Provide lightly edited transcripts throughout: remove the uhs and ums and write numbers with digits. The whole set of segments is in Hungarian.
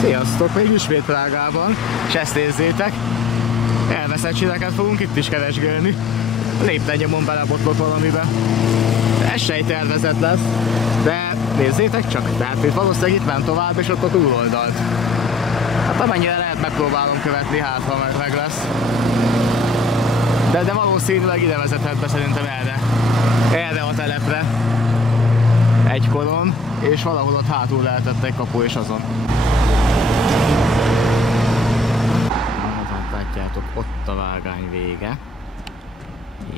Sziasztok! Még ismét Prágában, és ezt nézzétek, elveszett csileket fogunk itt is keresgélni. Lépten-nyomon belebotlott valamibe. Ez se egy tervezett lesz, de nézzétek csak, tehát itt valószínűleg itt ment tovább, és ott a túloldalt. Hát amennyire lehet, megpróbálom követni, hát ha meg lesz. De valószínűleg ide vezetett be szerintem erre a telepre egykoron, és valahol ott hátul lehetett egy kapu, és azon. Látjátok, ott a vágány vége,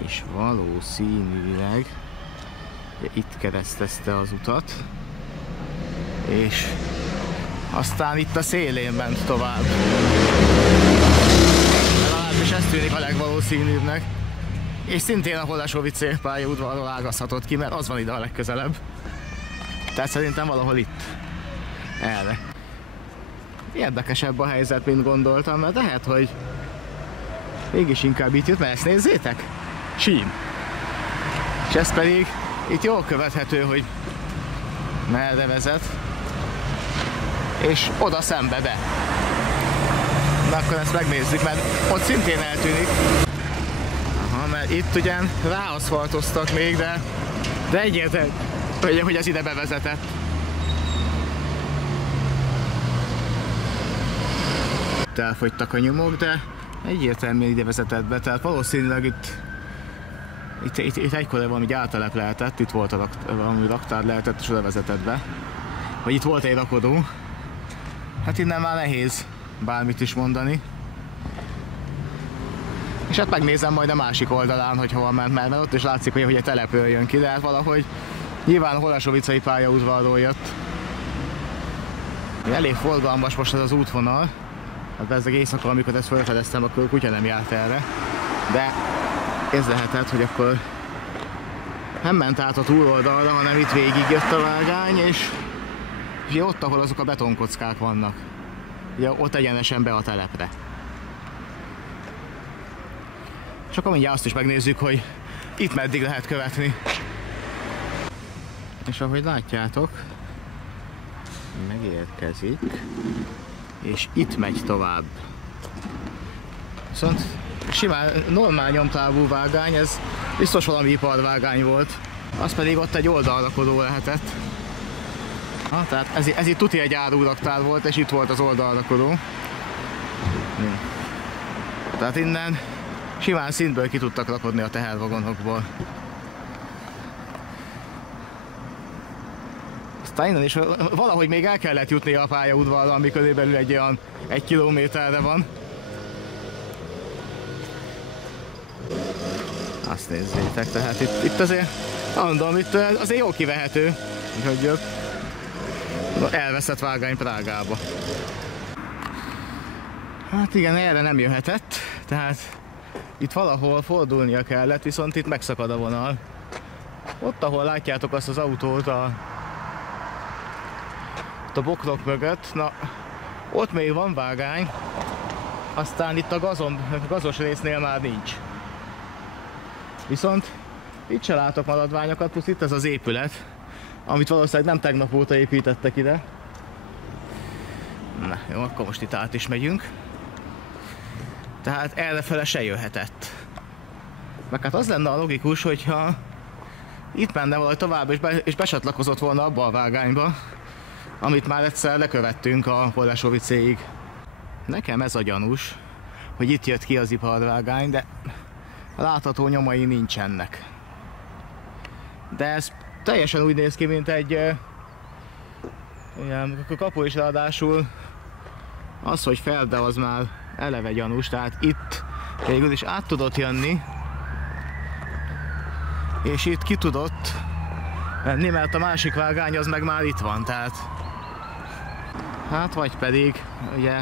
és valószínűleg itt keresztezte az utat, és aztán itt a szélén ment tovább. Legalábbis ez tűnik a legvalószínűbbnek. És szintén a Holešovice pályaudvarról ágazhatott ki, mert az van ide a legközelebb. Tehát szerintem valahol itt. Erre. Érdekesebb a helyzet, mint gondoltam, mert lehet, hogy mégis inkább itt jött, mert ezt nézzétek! Sín! És ez pedig itt jól követhető, hogy merre vezet. És oda szembe be. Na akkor ezt megnézzük, mert ott szintén eltűnik. Aha, mert itt ugyan ráaszfaltoztak még, de egyértelmű, hogy ez ide bevezetett. Itt elfogytak a nyomok, de egyértelműen ide vezetett be, tehát valószínűleg itt egykor valami gyártelep lehetett, itt volt valami raktár lehetett, és oda vezetett be. Vagy itt volt egy rakodó. Hát innen már nehéz bármit is mondani. És hát megnézem majd a másik oldalán, hogy hova ment, mert ott is látszik, hogy a telepről jön ki, de hát valahogy nyilván a Holešovicei pályaudvarról jött. Elég forgalmas most ez az útvonal. Hát ezek éjszaka, amikor ezt felfedeztem, akkor a kutya nem járt erre. De ez lehetett, hogy akkor nem ment át a túloldalra, hanem itt végig jött a vágány, és ugye ott, ahol azok a betonkockák vannak. Ugye ott egyenesen be a telepre. És akkor mindjárt azt is megnézzük, hogy itt meddig lehet követni. És ahogy látjátok, megérkezik, és itt megy tovább. Viszont simán, normál nyomtávú vágány, ez biztos valami iparvágány volt. Az pedig ott egy oldalrakodó lehetett. Ha, tehát ez itt tuti egy áruraktár volt, és itt volt az oldalrakodó. Tehát innen simán szintből ki tudtak rakodni a tehervagonokból. Aztán innen is valahogy még el kellett jutni a pályaudvarra, ami körülbelül egy olyan 1 kilométerre van. Azt nézzétek, tehát itt azért, mondom, itt azért jó kivehető, hogy elveszett vágány Prágába. Hát igen, erre nem jöhetett, tehát itt valahol fordulnia kellett, viszont itt megszakad a vonal. Ott, ahol látjátok azt az autót a bokrok mögött, na ott még van vágány, aztán itt a gazos résznél már nincs. Viszont itt se látok maradványokat, plusz itt ez az épület, amit valószínűleg nem tegnap óta építettek ide. Na jó, akkor most itt át is megyünk. Tehát errefele se jöhetett. Meg hát az lenne a logikus, hogyha itt menne valahogy tovább és becsatlakozott volna abba a vágányba, amit már egyszer lekövettünk a Holešovicéig. Nekem ez a gyanús, hogy itt jött ki az iparvágány, de a látható nyomai nincsenek. De ez teljesen úgy néz ki, mint egy ilyen kapu, is ráadásul az, hogy Felde az már eleve gyanús, tehát itt végül is át tudott jönni, és itt ki tudott menni, mert a másik vágány az meg már itt van, tehát hát vagy pedig, ugye,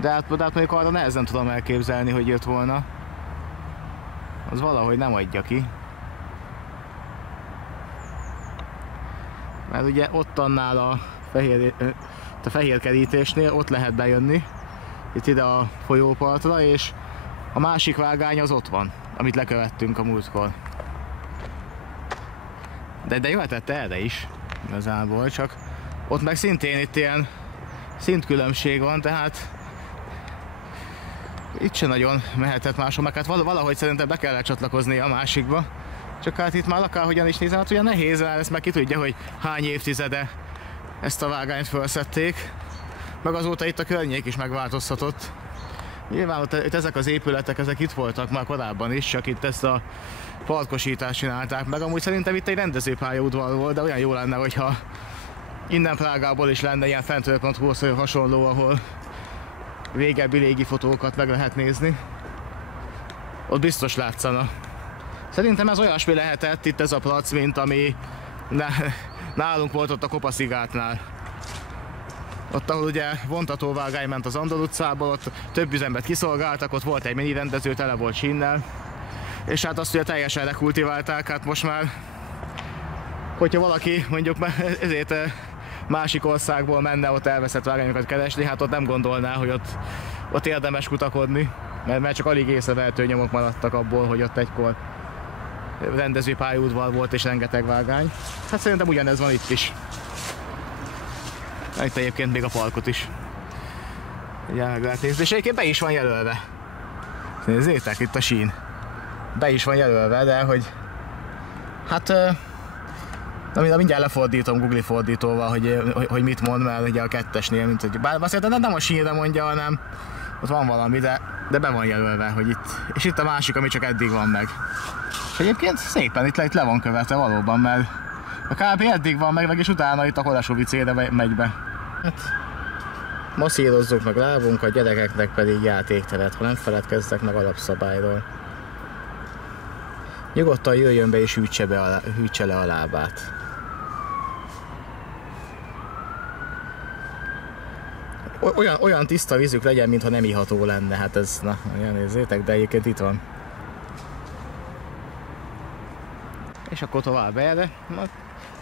de hát mondjuk arra nehezen tudom elképzelni, hogy jött volna. Az valahogy nem adja ki. Mert ugye ott annál a fehér kerítésnél ott lehet bejönni, itt ide a folyópartra, és a másik vágány az ott van, amit lekövettünk a múltkor. De jöhetett erre is, igazából, csak ott meg szintén itt ilyen szintkülönbség van, tehát itt se nagyon mehetett máshol, meg hát valahogy szerintem be kellett csatlakozni a másikba. Csak hát itt már akárhogyan is nézem, hát ugye nehéz, ezt meg ki tudja, hogy hány évtizede ezt a vágányt felszették. Meg azóta itt a környék is megváltozhatott. Nyilván itt ezek az épületek, ezek itt voltak már korábban is, csak itt ezt a parkosítást csinálták meg. Amúgy szerintem itt egy rendezőpályaudvar volt, de olyan jó lenne, hogyha innen Prágából is lenne ilyen fentről.hu-hoz hasonló, ahol régebbi légifotókat meg lehet nézni. Ott biztos látszana. Szerintem ez olyasmi lehetett itt ez a plac, mint ami nálunk volt ott a Kopaszigátnál. Ott, ahol ugye vontatóvágány ment az Andor utcából, ott több üzembet kiszolgáltak, ott volt egy mini rendező, tele volt sínnel. És hát azt ugye teljesen rekultiválták, hát most már, hogyha valaki mondjuk ezért másik országból menne ott elveszett vágányokat keresni, hát ott nem gondolná, hogy ott érdemes kutakodni, mert csak alig észrevehető nyomok maradtak abból, hogy ott egykor rendezőpályaudvar volt és rengeteg vágány. Hát szerintem ugyanez van itt is. Itt egyébként még a parkot is. Ugye meg lehet nézni, és egyébként be is van jelölve. Nézzétek, itt a sín. Be is van jelölve, de hogy... Hát... mindjárt lefordítom Google fordítóval, hogy mit mond, mert ugye a kettesnél, mint hogy... Bár szerintem nem a sínre mondja, hanem ott van valami, de be van jelölve, hogy itt... És itt a másik, ami csak eddig van meg. És egyébként szépen itt le van követve valóban, mert a kb. Eddig van meg, és utána itt a Holesovicére megy be. Hát, masszírozzuk meg lábunkat, gyerekeknek pedig játékteret, ha nem feledkezzek meg alapszabályról. Nyugodtan jöjjön be és hűtse le a lábát. Olyan tiszta vízük legyen, mintha nem iható lenne, hát ez, na, nézzétek, de egyébként itt van. És akkor tovább erre.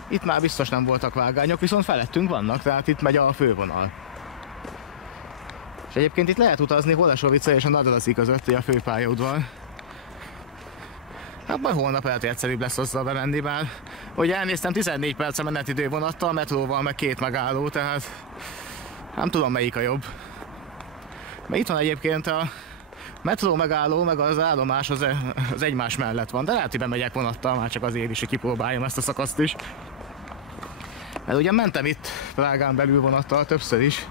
Itt már biztos nem voltak vágányok, viszont felettünk vannak, tehát itt megy a fővonal. És egyébként itt lehet utazni Holesovice és a Nadradaszi között, a főpályaudvar. Hát majd holnap lehet, hogy egyszerűbb lesz hozzá bemenni, bár ugye elnéztem 14 perc menetidő vonattal, metróval, meg 2 megálló, tehát nem tudom melyik a jobb. Mert itt van egyébként a metró megálló, meg az állomás az egymás mellett van, de lehet, hogy bemegyek vonattal, már csak azért is, hogy kipróbáljam ezt a szakaszt is. Mert ugye mentem itt Prágán belül vonattal többször is,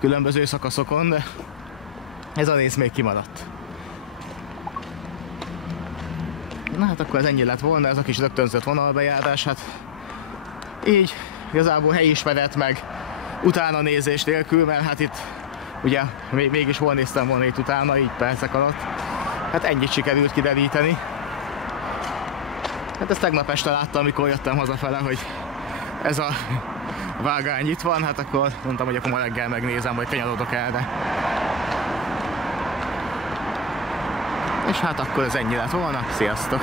különböző szakaszokon, de ez a rész még kimaradt. Na hát akkor ez ennyi lett volna, ez a kis rögtönzött vonalbejárás, hát így igazából helyismeret meg utána nézés nélkül, mert hát itt ugye mégis hol néztem volna itt utána, így percek alatt. Hát ennyit sikerült kideríteni. Hát ezt tegnap este láttam, amikor jöttem hazafele, hogy ez a vágány itt van, hát akkor mondtam, hogy akkor ma reggel megnézem, vagy kanyarodok erre. És hát akkor ez ennyi lett volna, sziasztok!